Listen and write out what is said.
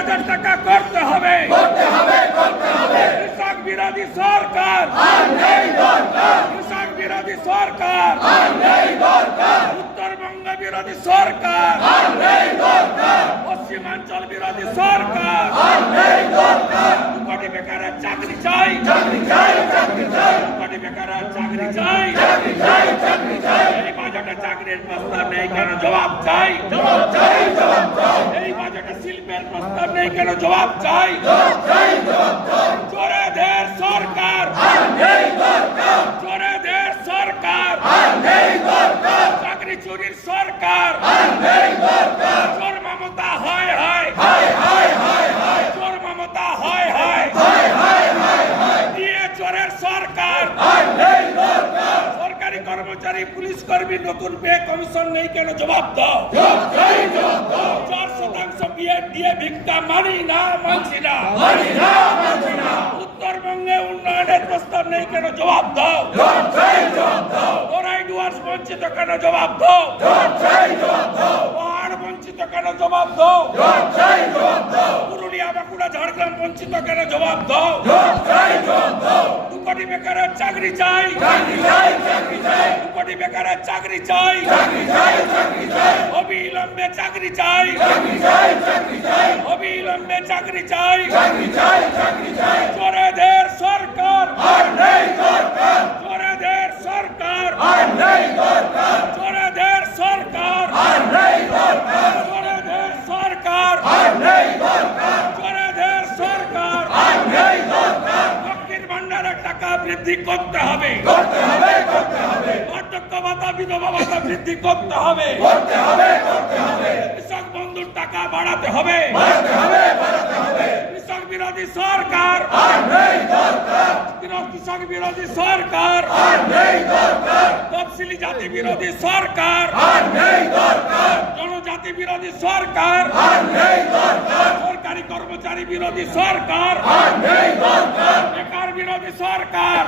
3000 টাকা করতে হবে কৃষক বিরোধী সরকার কৃষক বিরোধী সরকার উত্তরবঙ্গ বিরোধী সরকার পশ্চিমাঞ্চল বিরোধী সরকার 2 কোটি বেকারের চাকরি চাই 2 কোটি বেকারের চাকরি চাই এই বাজেটে চাকরির প্রস্তাব নেই কেন জবাব চাই এই বাজেটে শিল্পের প্রস্তাব নেই কেন জবাব চাই চোরেদের সরকার চোরেদের সরকার চাকরি চুরির সরকার চোর মমতা হয় চোর মমতা হয় দিয়ে চোরের সরকার সরকারি কর্মচারী পুলিশ কর্মী নতুন পে কমিশন নেই কেন জবাব দাও 4% বিএড দিয়ে ভিক্ষা মানি না মানছি না উত্তরবঙ্গে উন্নয়নের প্রস্তাব নেই কেন জবাব দাও ওরাই ডুয়ার্স বঞ্চিত কেন জবাব দাও পাহাড় বঞ্চিত কেন জবাব দাও পুরুলিয়া বাঁকুড়া ঝাড়গ্রাম বঞ্চিত কেন জবাব দাও 2 কোটি বেকারের চাকরি চাই 2 কোটি বেকারের চাকরি চাই অবিলম্বে চাকরি চাই অবিলম্বে চাকরি চাই চোরেদের সরকার চোরেদের সরকার চোরেদের সরকার চোরেদের সরকার চোরেদের সরকার লক্ষ্মীর ভান্ডারের টাকা বৃদ্ধি করতে হবে বার্ধক্য ভাতা বিধবা ভাতা বৃদ্ধি করতে হবে কৃষক বন্ধুর টাকা বাড়াতে হবে কৃষক বিরোধী সরকার কৃষক বিরোধী সরকার তফসিলি জাতি বিরোধী সরকার জনজাতি বিরোধী সরকার সরকারি কর্মচারী বিরোধী সরকার বেকার বিরোধী সরকার